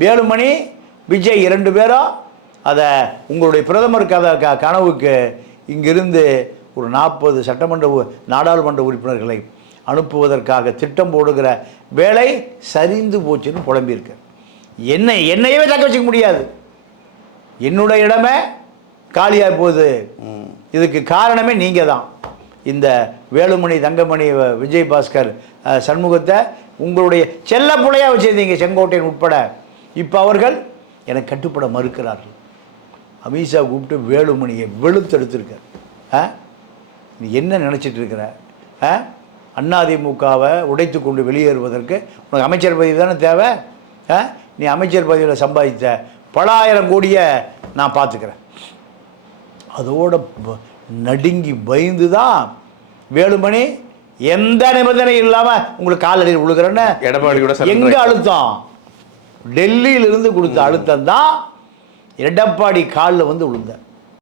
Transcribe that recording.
வேலுமணி விஜய் 2 பேரும் அதை உங்களுடைய பிரதமர் கனவுக்கு இங்கிருந்து ஒரு 40 சட்டமன்ற நாடாளுமன்ற உறுப்பினர்களை அனுப்புவதற்காக திட்டம் போடுகிற வேலை சரிந்து போச்சுன்னு புலம்பியிருக்கு. என்னையவே தக்க வச்சுக்க முடியாது, என்னுடைய இடமே காலியாக போகுது. இதுக்கு காரணமே நீங்கள் தான். இந்த வேலுமணி, தங்கமணி, விஜய் பாஸ்கர், சண்முகத்தை உங்களுடைய செல்ல பிள்ளையாக வச்சுருந்தீங்க, செங்கோட்டையன் உட்பட. இப்போ அவர்கள் எனக்கு கட்டுப்பட மறுக்கிறார்கள். அமித்ஷா கூப்பிட்டு வேலுமணியை வெளுத்தெடுத்திருக்கார். நீ என்ன நினச்சிட்டு இருக்கிற? அதிமுகவை உடைத்து கொண்டு வெளியேறுவதற்கு உனக்கு அமைச்சர் பதவி தானே தேவை. நீ அமைச்சர் பதவியில் சம்பாதித்த பல ஆயிரம் கோடியை நான் பார்த்துக்கிறேன். அதோட நடுங்கி பயந்து தான் வேலுமணி எந்த நிபந்தனை இல்லாமல் உங்களுக்கு காலடியில் விழுகிறேன்னு எடப்பாடி கூட எங்கே அழுத்தம், டெல்லியிலிருந்து கொடுத்த அழுத்தம் தான் எடப்பாடி காலில் வந்து விழுந்தார்.